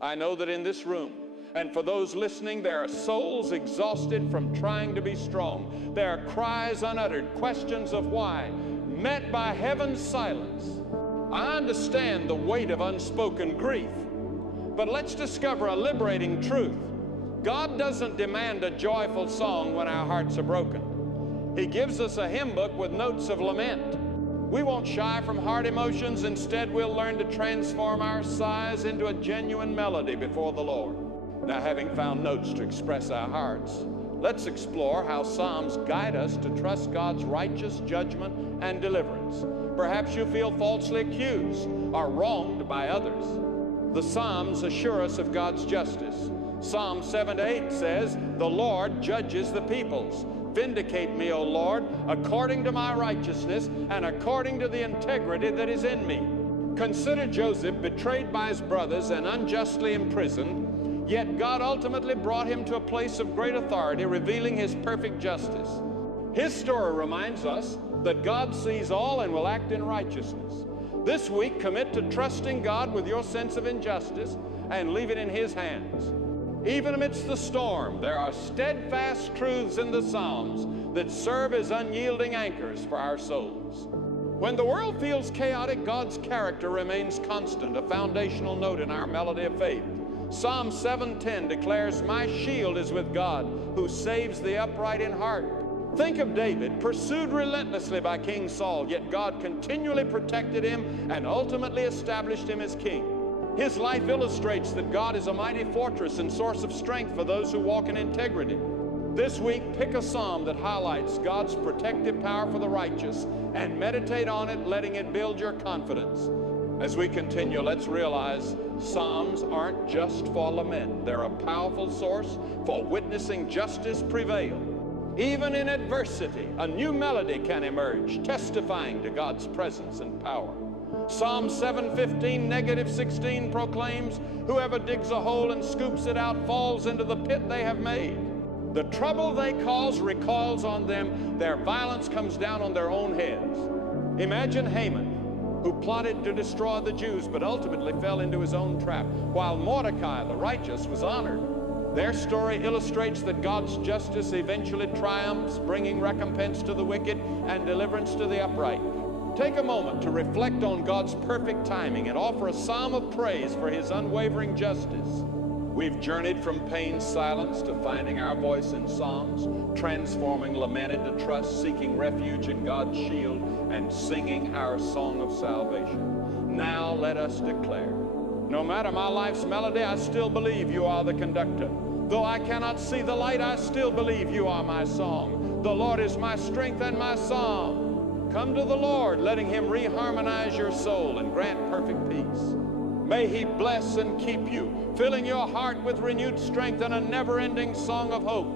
I know that in this room, and for those listening, there are souls exhausted from trying to be strong. There are cries unuttered, questions of why, met by heaven's silence. I understand the weight of unspoken grief, but let's discover a liberating truth. God doesn't demand a joyful song when our hearts are broken. He gives us a hymn book with notes of lament. We won't shy from hard emotions. Instead, we'll learn to transform our sighs into a genuine melody before the Lord. Now, having found notes to express our hearts, let's explore how Psalms guide us to trust God's righteous judgment and deliverance. Perhaps you feel falsely accused or wronged by others. The Psalms assure us of God's justice. Psalm 7-8 says, "The Lord judges the peoples. Vindicate me, O Lord, according to my righteousness and according to the integrity that is in me." Consider Joseph, betrayed by his brothers and unjustly imprisoned, yet God ultimately brought him to a place of great authority, revealing his perfect justice. His story reminds us that God sees all and will act in righteousness. This week, commit to trusting God with your sense of injustice and leave it in His hands. Even amidst the storm, there are steadfast truths in the Psalms that serve as unyielding anchors for our souls. When the world feels chaotic, God's character remains constant, a foundational note in our melody of faith. Psalm 7:10 declares, "My shield is with God, who saves the upright in heart." Think of David, pursued relentlessly by King Saul, yet God continually protected him and ultimately established him as king. His life illustrates that God is a mighty fortress and source of strength for those who walk in integrity. This week, pick a psalm that highlights God's protective power for the righteous and meditate on it, letting it build your confidence. As we continue, let's realize Psalms aren't just for lament. They're a powerful source for witnessing justice prevail. Even in adversity, a new melody can emerge, testifying to God's presence and power. Psalm 7:15, -16 proclaims, "Whoever digs a hole and scoops it out falls into the pit they have made. The trouble they cause recoils on them. Their violence comes down on their own heads." Imagine Haman, who plotted to destroy the Jews but ultimately fell into his own trap, while Mordecai, the righteous, was honored. Their story illustrates that God's justice eventually triumphs, bringing recompense to the wicked and deliverance to the upright. Take a moment to reflect on God's perfect timing and offer a psalm of praise for His unwavering justice. We've journeyed from pain's silence to finding our voice in psalms, transforming lament into trust, seeking refuge in God's shield, and singing our song of salvation. Now let us declare, no matter my life's melody, I still believe You are the conductor. Though I cannot see the light, I still believe You are my song. The Lord is my strength and my song. Come to the Lord, letting Him reharmonize your soul and grant perfect peace. May He bless and keep you, filling your heart with renewed strength and a never-ending song of hope.